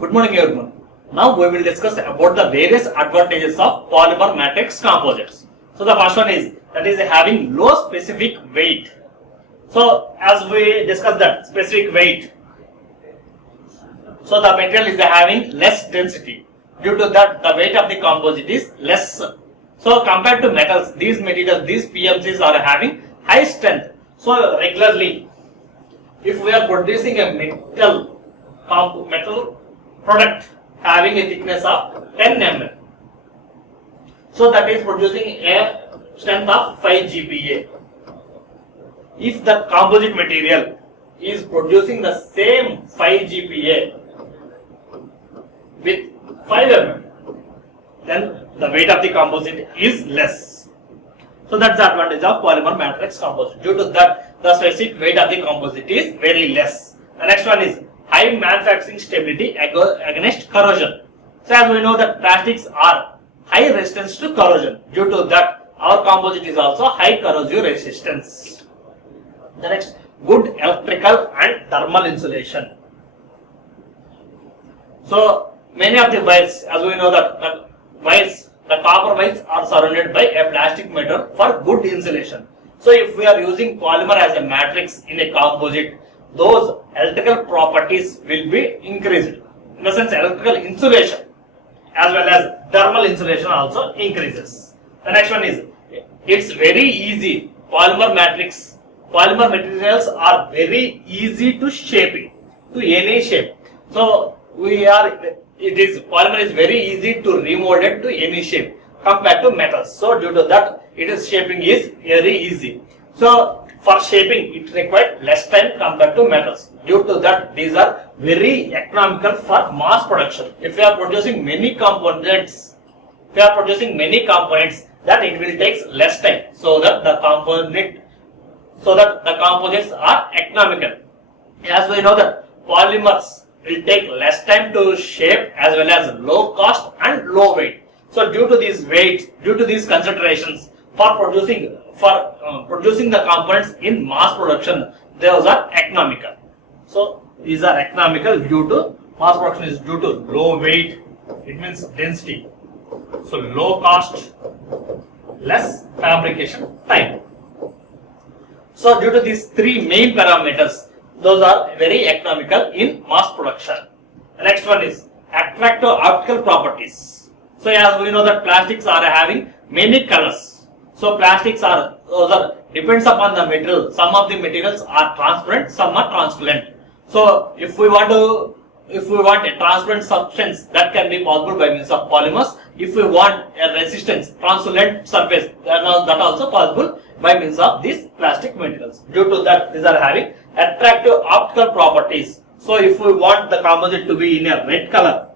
Good morning everyone. Now we will discuss about the various advantages of polymer matrix composites. So the first one is that is having low specific weight. So as we discussed that specific weight, so the material is having less density. Due to that, the weight of the composite is less. So compared to metals, these materials, these PMCs are having high strength. So regularly, if we are producing a metal product having a thickness of 10 mm, so that is producing a strength of 5 GPa. If the composite material is producing the same 5 GPa with 5 mm, then the weight of the composite is less. So that's the advantage of polymer matrix composite. Due to that, the specific weight of the composite is very less. The next one is high manufacturing stability against corrosion. So as we know that plastics are high resistance to corrosion. Due to that, our composite is also high corrosive resistance. The next, good electrical and thermal insulation. So many of the wires, as we know that the copper wires are surrounded by a plastic material for good insulation. So if we are using polymer as a matrix in a composite, those electrical properties will be increased. In the sense, electrical insulation as well as thermal insulation also increases. The next one is, it's very easy. Polymer materials are very easy to shaping to any shape. So polymer is very easy to remold it to any shape compared to metals. So due to that, its shaping is very easy. So for shaping, it requires less time compared to metals. Due to that, these are very economical for mass production. If you are producing many components, that it will take less time, so that the composites are economical. As we know that polymers will take less time to shape as well as low cost and low weight. So due to these weights, due to these considerations, for producing the components in mass production, those are economical. So these are economical due to mass production is due to low weight, it means density. So low cost, less fabrication time. So due to these three main parameters, those are very economical in mass production. The next one is attractive optical properties. So as we know that plastics are having many colors. So plastics depends upon the material. Some of the materials are transparent, some are translucent. So if we want a transparent substance, that can be possible by means of polymers. If we want a resistance, translucent surface, that also possible by means of these plastic materials. Due to that, these are having attractive optical properties. So if we want the composite to be in a red color,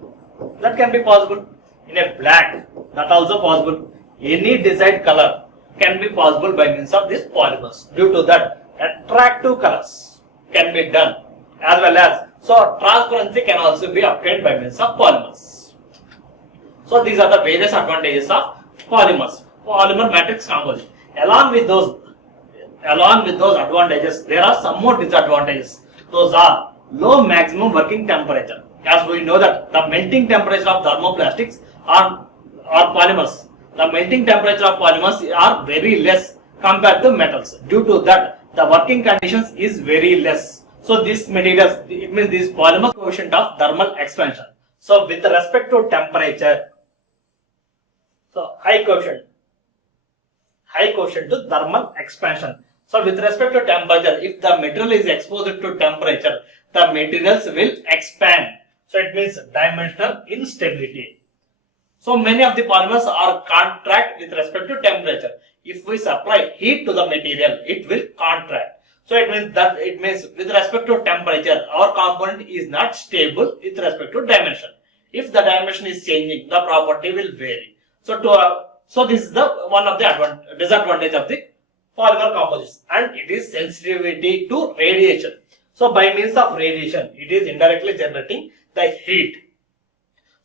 that can be possible. In a black, that also possible. Any desired color can be possible by means of these polymers. Due to that, attractive colors can be done as well as, so transparency can also be obtained by means of polymers. So these are the various advantages of polymers, polymer matrix composite. Along with those advantages, there are some more disadvantages. Those are low maximum working temperature. As we know that the melting temperature of thermoplastics or polymers, the melting temperature of polymers are very less compared to metals. Due to that, the working conditions is very less. So these materials, it means these polymers coefficient of thermal expansion. So with respect to temperature, so high coefficient to thermal expansion. So with respect to temperature, if the material is exposed to temperature, the materials will expand. So it means dimensional instability. So many of the polymers are contract with respect to temperature. If we supply heat to the material, it will contract. So it means with respect to temperature, our component is not stable with respect to dimension. If the dimension is changing, the property will vary. So this is the one of the disadvantage of the polymer composites, and it is sensitivity to radiation. So by means of radiation, it is indirectly generating the heat.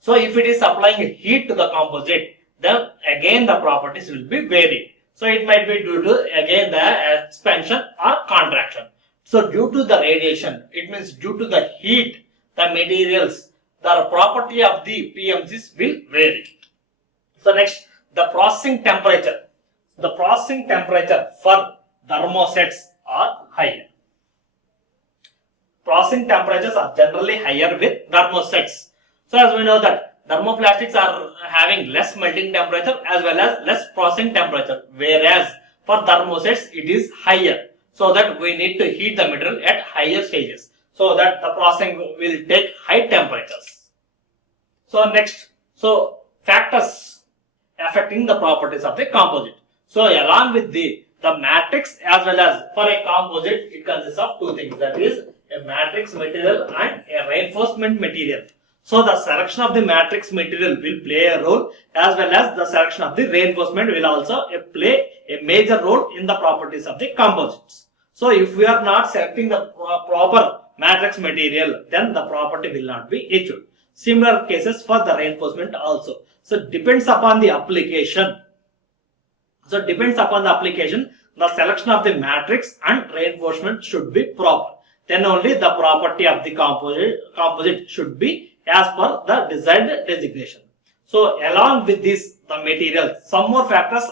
So if it is supplying heat to the composite, then again the properties will be varied. So it might be due to again the expansion or contraction. So due to the radiation, it means due to the heat, the materials the property of the PMCs will vary. So next, the processing temperature. The processing temperature for thermosets are higher. Processing temperatures are generally higher with thermosets. So as we know that thermoplastics are having less melting temperature as well as less processing temperature, whereas for thermosets it is higher. So that we need to heat the material at higher stages, so that the processing will take high temperatures. So next, so factors affecting the properties of the composite. So along with the matrix as well as for a composite, it consists of two things, that is a matrix material and a reinforcement material. So the selection of the matrix material will play a role as well as the selection of the reinforcement will also play a major role in the properties of the composites. So if we are not selecting the proper matrix material, then the property will not be achieved. Similar cases for the reinforcement also. So depends upon the application. So depends upon the application, the selection of the matrix and reinforcement should be proper. Then only the property of the composite should be as per the desired designation. So along with this, the material, some more factors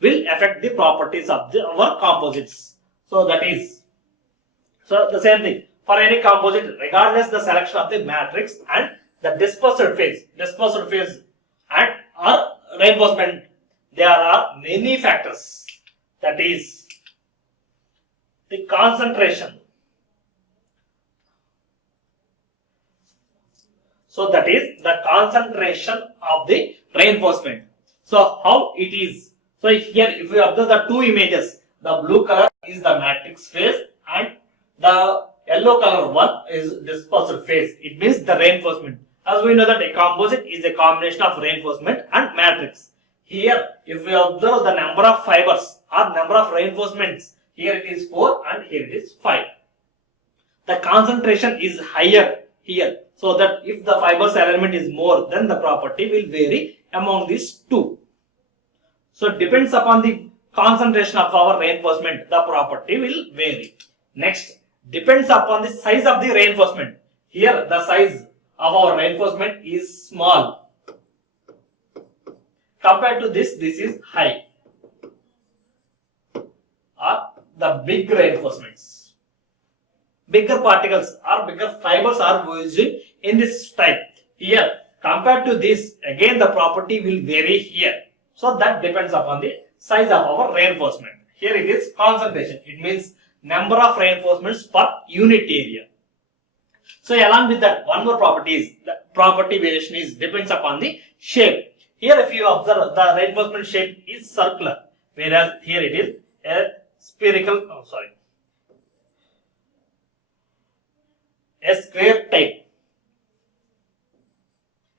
will affect the properties of our composites. So that is, so the same thing for any composite, regardless the selection of the matrix and the dispersed phase and or reinforcement, there are many factors. That is the concentration. So that is the concentration of the reinforcement. So how it is? So here if you observe the two images, the blue color is the matrix phase and the yellow color one is dispersed phase. It means the reinforcement. As we know that a composite is a combination of reinforcement and matrix. Here if we observe the number of fibers or number of reinforcements, here it is 4 and here it is 5. The concentration is higher here. So that if the fibers element is more, then the property will vary among these two. So depends upon the concentration of our reinforcement, the property will vary. Next, depends upon the size of the reinforcement. Here the size of our reinforcement is small. Compared to this is high. Or the big reinforcements. Bigger particles or bigger fibers are used in this type. Here compared to this, again the property will vary here. So that depends upon the size of our reinforcement. Here it is concentration. It means number of reinforcements per unit area. So along with that, one more property is the property variation is depends upon the shape. Here if you observe, the reinforcement shape is circular, whereas here it is a spherical, a square type.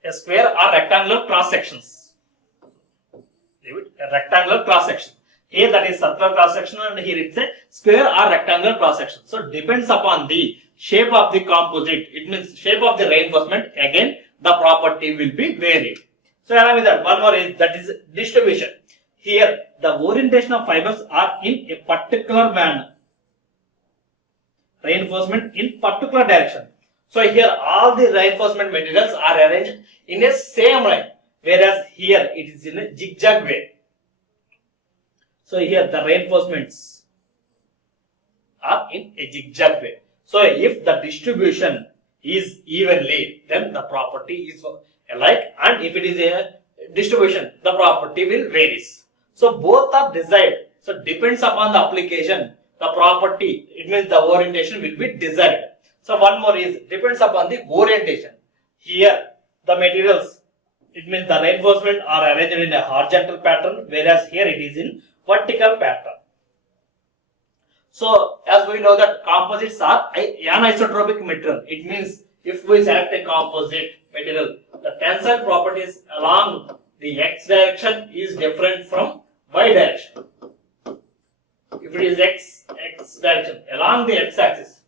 A square or rectangular cross sections. A rectangular cross section. Here that is circular cross section and here it's a square or rectangular cross section. So depends upon the shape of the composite. It means shape of the reinforcement. Again the property will be varied. So along with that, one more is that is distribution. Here the orientation of fibers are in a particular manner. Reinforcement in particular direction. So here all the reinforcement materials are arranged in a same line, whereas here it is in a zigzag way. So here the reinforcements are in a zigzag way. So if the distribution is evenly, then the property is alike, and if it is a distribution, the property will varies. So both are desired. So depends upon the application, the property, it means the orientation will be desired. So one more is depends upon the orientation. Here the materials, it means the reinforcement are arranged in a horizontal pattern, whereas here it is in vertical pattern. So as we know that composites are anisotropic material. It means if we select a composite material, the tensile properties along the x direction is different from y direction. If it is x direction along the x axis.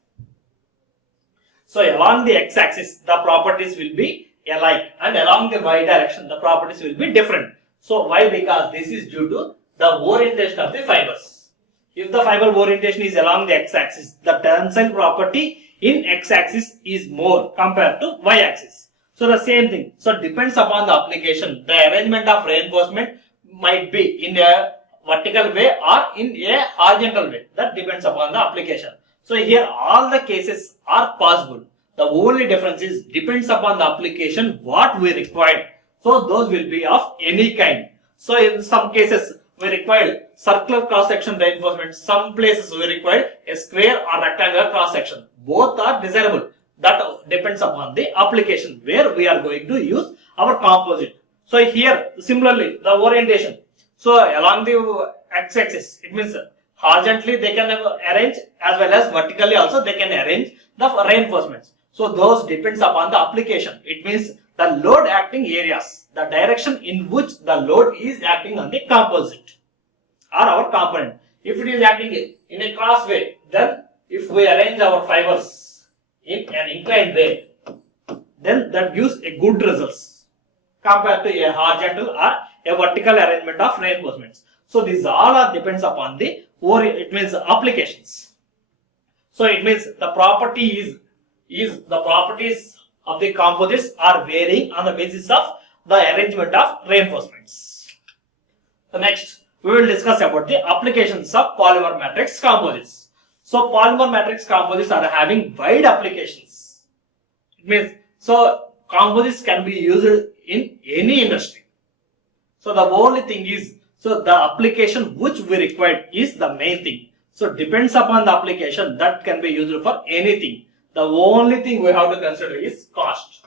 So along the x axis the properties will be alike, and along the y direction the properties will be different. So why? Because this is due to the orientation of the fibers. If the fiber orientation is along the x axis, the tensile property in x axis is more compared to y axis. So the same thing. So depends upon the application. The arrangement of reinforcement might be in a vertical way or in a horizontal way. That depends upon the application. So here all the cases are possible. The only difference is depends upon the application what we require. So those will be of any kind. So in some cases we require circular cross section reinforcement. Some places we require a square or rectangular cross section. Both are desirable. That depends upon the application where we are going to use our composite. So here similarly the orientation. So along the x-axis, it means horizontally they can arrange as well as vertically also they can arrange the reinforcements. So those depends upon the application. It means the load acting areas, the direction in which the load is acting on the composite or our component. If it is acting in a cross way, then if we arrange our fibers in an inclined way, then that gives a good results compared to a horizontal or a vertical arrangement of reinforcements. So these all are depends upon the it means applications. So it means the property is the properties of the composites are varying on the basis of the arrangement of reinforcements. So next we will discuss about the applications of polymer matrix composites. So polymer matrix composites are having wide applications. It means so composites can be used in any industry. So the only thing is, so the application which we require is the main thing. So depends upon the application that can be used for anything. The only thing we have to consider is cost.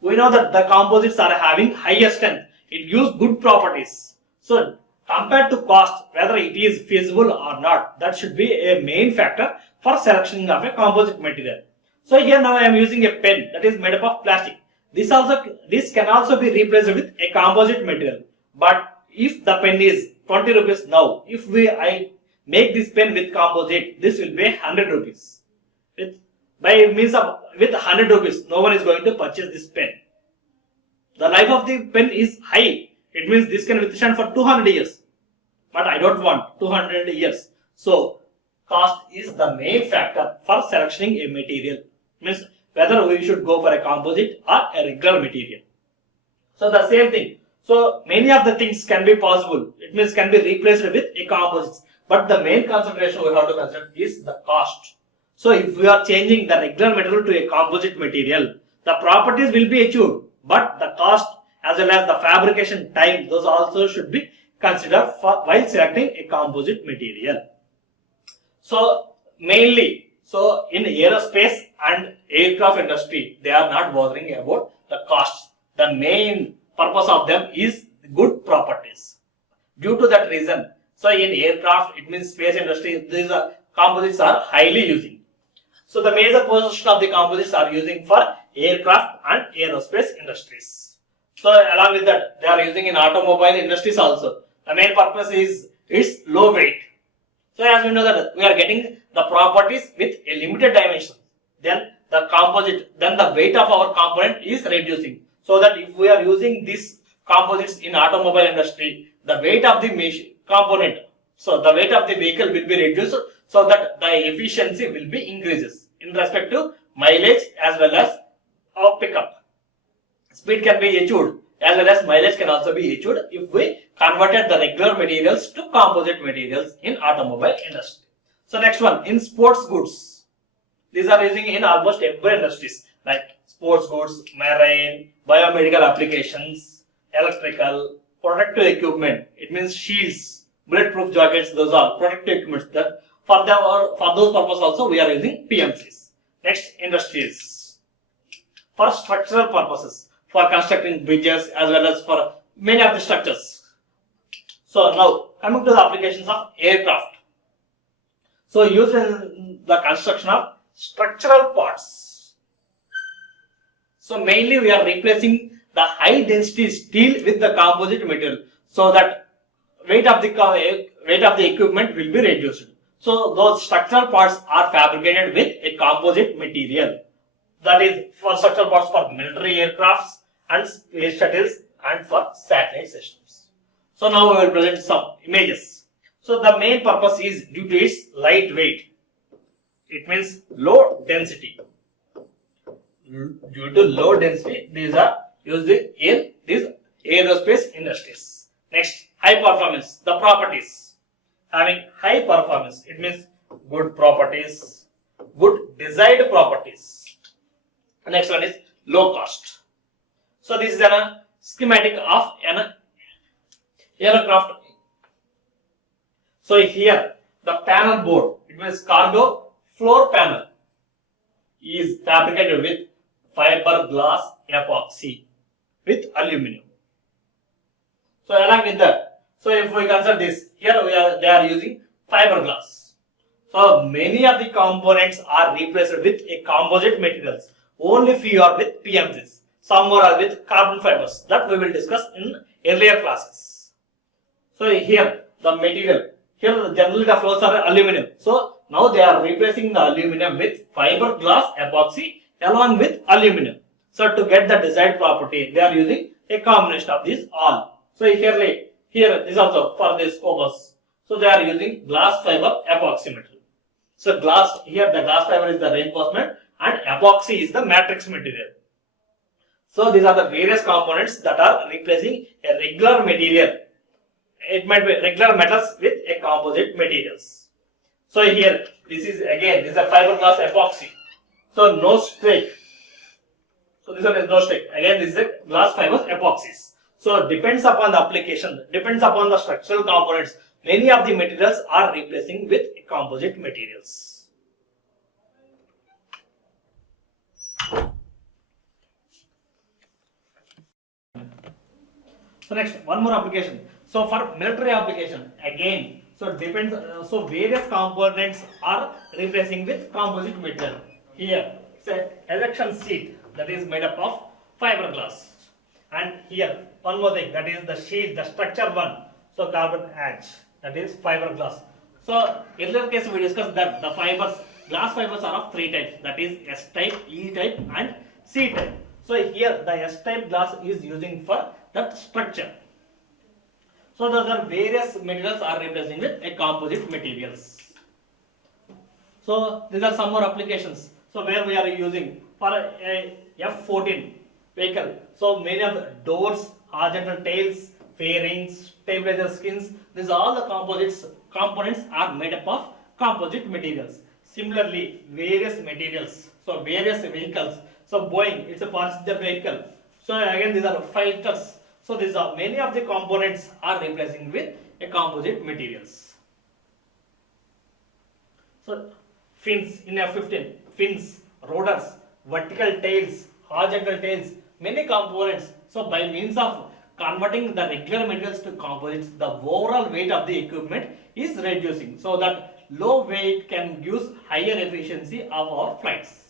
We know that the composites are having higher strength. It gives good properties. So compared to cost, whether it is feasible or not, that should be a main factor for selection of a composite material. So here now I am using a pen that is made up of plastic. This can also be replaced with a composite material. But if the pen is 20 rupees now, if I make this pen with composite, this will be 100 rupees. With 100 rupees, no one is going to purchase this pen. The life of the pen is high. It means this can withstand for 200 years. But I don't want 200 years. So cost is the main factor for selecting a material. It means whether we should go for a composite or a regular material. So the same thing. So many of the things can be possible. It means can be replaced with a composite. But the main consideration we have to consider is the cost. So if we are changing the regular material to a composite material, the properties will be achieved. But the cost as well as the fabrication time, those also should be considered while selecting a composite material. So mainly, so in aerospace and aircraft industry, they are not bothering about the cost. The main purpose of them is good properties. Due to that reason, so in aircraft, it means space industry, these composites are highly using. So the major portion of the composites are using for aircraft and aerospace industries. So along with that, they are using in automobile industries also. The main purpose is its low weight. So as we know that we are getting the properties with a limited dimension, then the weight of our component is reducing. So that if we are using these composites in automobile industry, the weight of the component, so the weight of the vehicle will be reduced, so that the efficiency will be increases in respect to mileage as well as our pickup. Speed can be achieved as well as mileage can also be achieved if we converted the regular materials to composite materials in automobile industry. So next one, in sports goods. These are using in almost every industries like sports goods, marine, biomedical applications, electrical, protective equipment. It means shields, bulletproof jackets, those are protective equipment. That for those purposes also we are using PMCs. Next, industries. For structural purposes, for constructing bridges as well as for many of the structures. So now coming to the applications of aircraft. So used in the construction of structural parts. So mainly we are replacing the high density steel with the composite material, so that weight of the equipment will be reduced. So those structural parts are fabricated with a composite material. That is for structural parts for military aircrafts and space shuttles and for satellite systems. So now we will present some images. So the main purpose is due to its light weight. It means low density. due to low density, these are used in these aerospace industries. Next, high performance. The properties having high performance, it means good properties, good desired properties. Next one is low cost. So this is a schematic of an aircraft. So here the panel board, it means cargo floor panel, is fabricated with fiberglass epoxy with aluminum. So along with that, so if we consider this, here they are using fiberglass. So many of the components are replaced with a composite materials. Only few are with PMCs. Some more are with carbon fibers. That we will discuss in earlier classes. So here the material, here generally the floors are aluminum. So now they are replacing the aluminum with fiberglass epoxy along with aluminum. So to get the desired property, they are using a combination of these all. So here this also for this purpose. So they are using glass fiber epoxy material. So glass, here the glass fiber is the reinforcement and epoxy is the matrix material. So these are the various components that are replacing a regular material. It might be regular metals with a composite materials. So here this is a fiberglass epoxy. So no streak. So this one is no streak. Again this is a glass fiber epoxies. So depends upon the application, depends upon the structural components. Many of the materials are replacing with composite materials. So next, one more application. So for military application, again, so depends. So various components are replacing with composite material. Here, it's a ejection seat that is made up of fiberglass, and here one more thing, that is the sheet, the structure one. So carbon edge, that is fiberglass. So earlier case we discussed that the fibers, glass fibers are of three types. That is S type, E type, and C type. So here the S type glass is using for that structure. So those are various materials are replacing with a composite materials. So these are some more applications. So where we are using for a F-14 vehicle. So many of the doors, horizontal tails, fairings, stabilizer skins, these all the components are made up of composite materials. Similarly, various materials. So various vehicles. So Boeing, it's a passenger vehicle. So again, these are fighters. So these are many of the components are replacing with a composite materials. So fins in F-15, fins, rotors, vertical tails, horizontal tails, many components. So by means of converting the regular materials to composites, the overall weight of the equipment is reducing, so that low weight can use higher efficiency of our flights.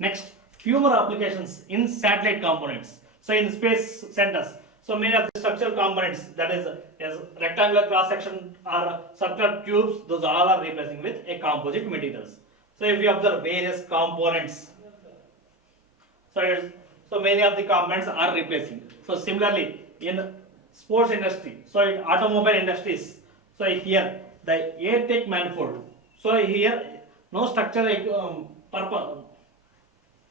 Next, few more applications in satellite components. So in space centers, so many of the structural components, that is rectangular cross section or circular tubes, those all are replacing with a composite materials. So if you observe various components, so many of the components are replacing. So similarly in sports industry, so in automobile industries, so here the air tank manifold. So here no structural purpose.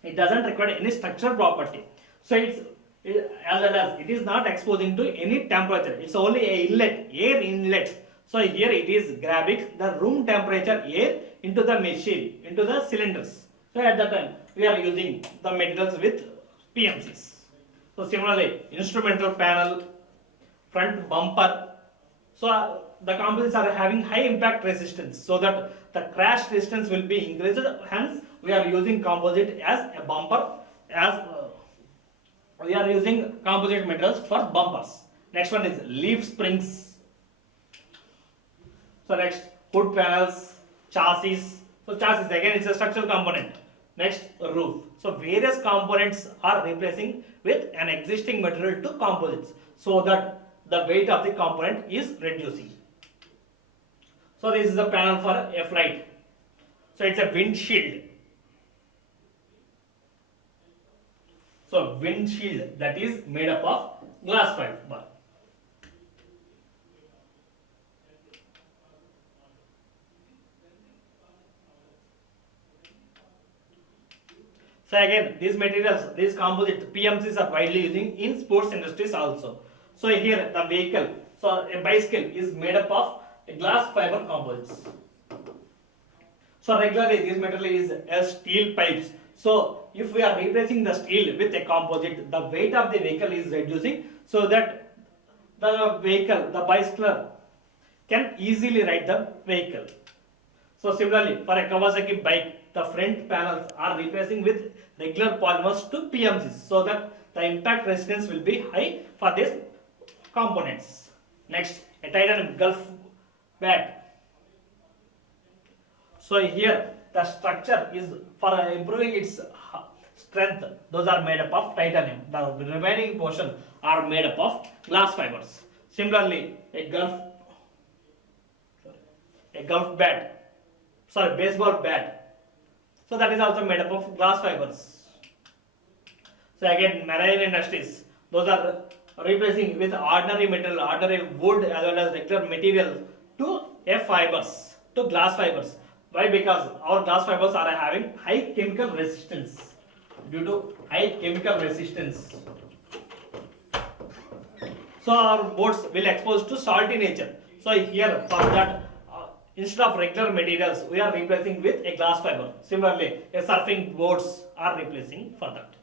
It doesn't require any structural property. So as well as it is not exposing to any temperature. It's only a inlet, air inlet. So here it is grabbing the room temperature air into the machine, into the cylinders. So at that time we are using the materials with PMCs. So similarly, instrumental panel, front bumper. So the components are having high impact resistance, so that the crash resistance will be increased. Hence we are using composite as a bumper, as we are using composite materials for bumpers. Next one is leaf springs. So next, hood panels, chassis. So chassis again is a structural component. Next, roof. So various components are replacing with an existing material to composites so that the weight of the component is reducing. So this is a panel for a flight. So it's a windshield. So windshield that is made up of glass fiber. So again, these materials, these composites, PMCs are widely using in sports industries also. So here the vehicle, so a bicycle is made up of glass fiber composites. So regularly this material is a steel pipes. So if we are replacing the steel with a composite, the weight of the vehicle is reducing so that the vehicle, the bicycler can easily ride the vehicle. So similarly, for a Kawasaki bike, the front panels are replacing with regular polymers to PMCs so that the impact resistance will be high for these components. Next, a titanium Gulf bat. So here the structure is for improving its strength. Those are made up of titanium. The remaining portion are made up of glass fibers. Similarly, a bat, sorry, baseball bat. So that is also made up of glass fibers. So again, marine industries, those are replacing with ordinary metal, ordinary wood as well as regular material to fibers, to glass fibers. Why? Because our glass fibers are having high chemical resistance. Due to high chemical resistance, so our boats will expose to salty nature. So here for that, instead of regular materials, we are replacing with a glass fiber. Similarly, a surfing boats are replacing for that.